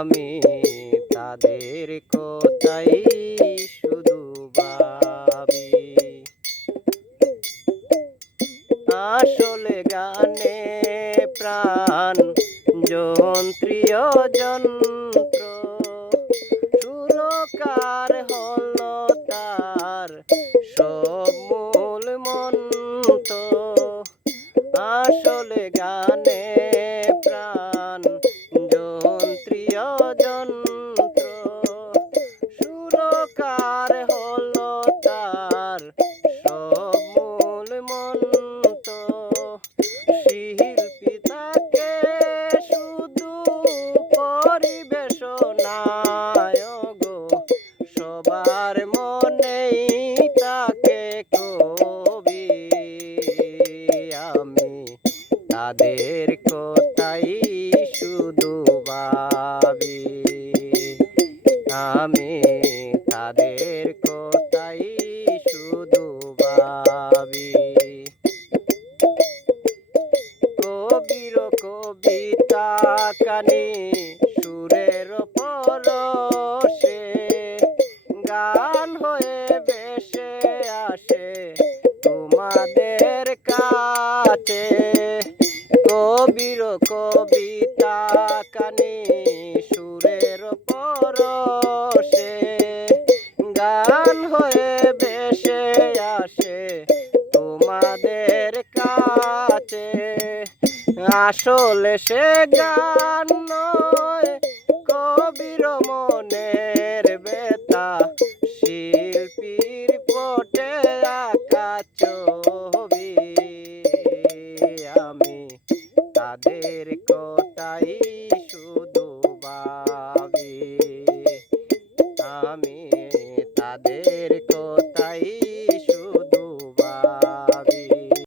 আমি তাদের কোথায় শুধু ভাবি। আসলে গানে প্রাণ যন্ত্রীয় যন্ত্র সুরকার হলো তার সব সবার মনেই তাকে কবি। আমি তাদের কোথায় শুধু ভাবি। আমি তাদের কোথায় শুধু ভাবি। কবির কবিতা কানি সুরের পরশে তোমাদের কাছে। কবির কবিতা কানি সুরের পরশে। গান হয়ে বেশে আসে তোমাদের কাছে। আসলে সে গান নয় তাদের কোটাই শুধু ভাবি। আমি তাদের কোটাই